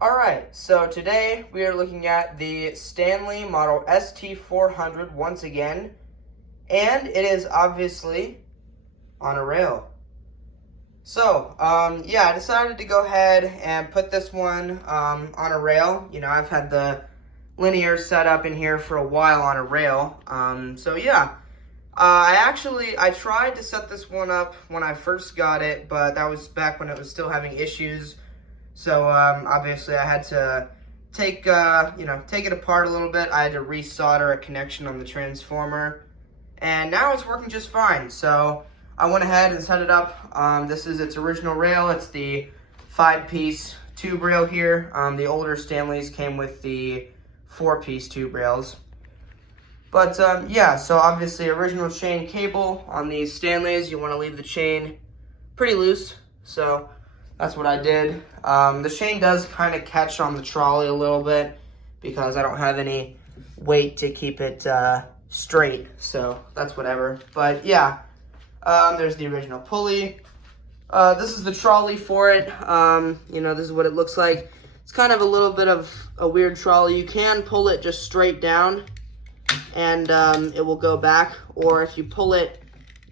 Alright, so today we are looking at the Stanley model ST400 once again, and it is obviously on a rail. So, yeah, I decided to go ahead and put this one on a rail. You know, I've had the linear set up in here for a while on a rail. So yeah, I tried to set this one up when I first got it, but that was back when it was still having issues. So obviously I had to take it apart a little bit. I had to resolder a connection on the transformer, and now it's working just fine. So I went ahead and set it up. This is its original rail. It's the 5-piece tube rail here. The older Stanleys came with the 4-piece tube rails. But yeah, so obviously original chain cable on these Stanleys. You want to leave the chain pretty loose. So that's what I did. The chain does kind of catch on the trolley a little bit because I don't have any weight to keep it straight. So that's whatever. But yeah, there's the original pulley. This is the trolley for it. You know, this is what it looks like. It's kind of a little bit of a weird trolley. You can pull it just straight down and it will go back. Or if you pull it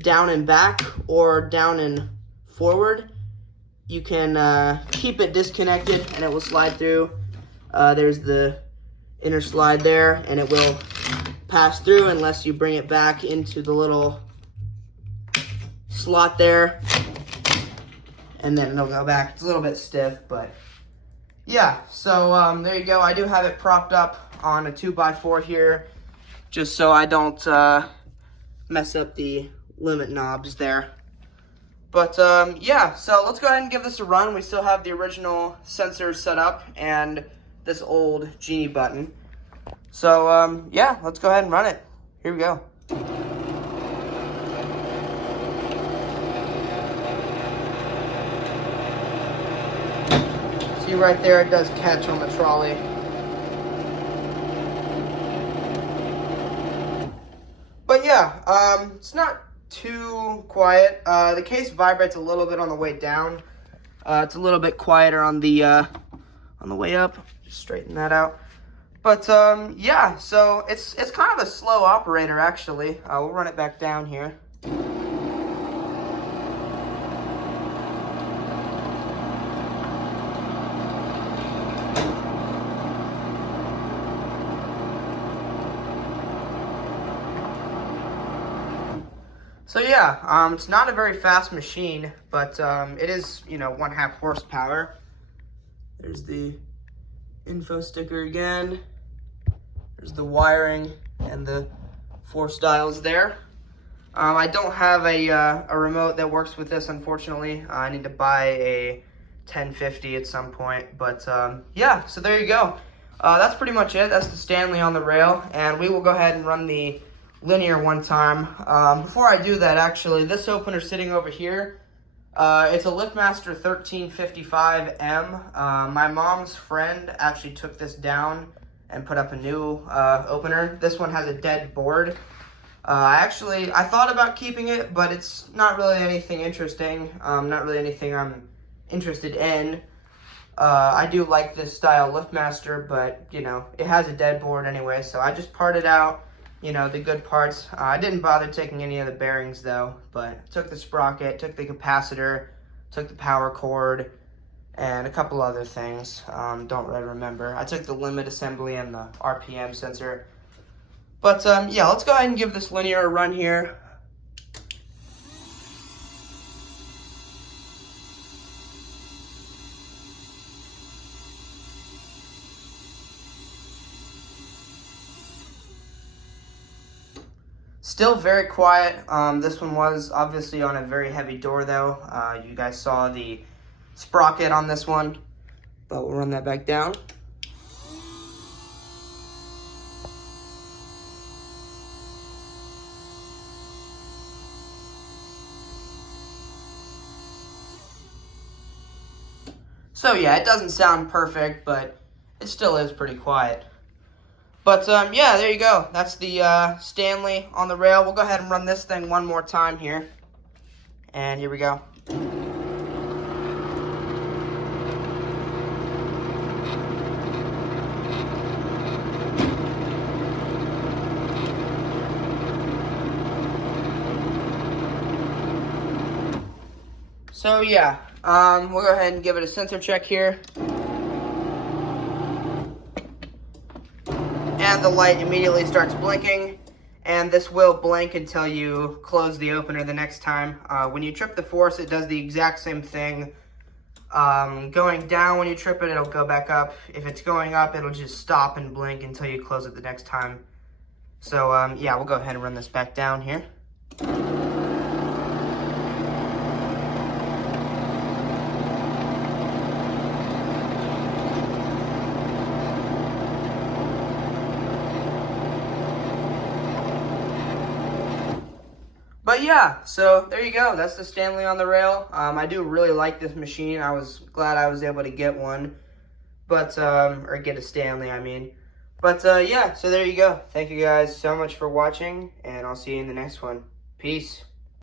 down and back or down and forward, you can keep it disconnected and it will slide through. There's the inner slide there, and it will pass through unless you bring it back into the little slot there, and then it'll go back. It's a little bit stiff, but yeah. So there you go. I do have it propped up on a 2x4 here, just so I don't mess up the limit knobs there. But yeah, so let's go ahead and give this a run. We still have the original sensors set up and this old Genie button. So yeah, let's go ahead and run it. Here we go. See right there, it does catch on the trolley. But yeah, it's not too quiet. The case vibrates a little bit on the way down. It's a little bit quieter on the way up. Just straighten that out. But yeah, so it's kind of a slow operator actually. We'll run it back down here. So yeah, it's not a very fast machine, but it is, you know, 1/2 horsepower. There's the info sticker again. There's the wiring and the 4 styles there. I don't have a remote that works with this, unfortunately. I need to buy a 1050 at some point, but yeah, so there you go. That's pretty much it. That's the Stanley on the rail, and we will go ahead and run the linear one time. Before I do that, actually, this opener sitting over here, it's a LiftMaster 1355M. My mom's friend actually took this down and put up a new opener. This one has a dead board. I thought about keeping it, but it's not really anything interesting. Not really anything I'm interested in. I do like this style LiftMaster, but you know, it has a dead board anyway, so I just parted out, you know, the good parts. I didn't bother taking any of the bearings though, but took the sprocket, took the capacitor, took the power cord, and a couple other things. Don't really remember. I took the limit assembly and the RPM sensor. But yeah, let's go ahead and give this linear a run here. Still very quiet. This one was obviously on a very heavy door though. You guys saw the sprocket on this one, but we'll run that back down. So yeah, it doesn't sound perfect, but it still is pretty quiet. But yeah, there you go. That's the Stanley on the rail. We'll go ahead and run this thing one more time here. And here we go. So yeah, we'll go ahead and give it a sensor check here. And the light immediately starts blinking, and this will blink until you close the opener the next time. When you trip the force, it does the exact same thing. Going down when you trip it, it'll go back up. If it's going up, it'll just stop and blink until you close it the next time. So yeah, we'll go ahead and run this back down here. But yeah, so there you go. That's the Stanley on the rail. I do really like this machine. I was glad I was able to get one, but or get a Stanley, I mean. But yeah, so there you go. Thank you guys so much for watching, and I'll see you in the next one. Peace.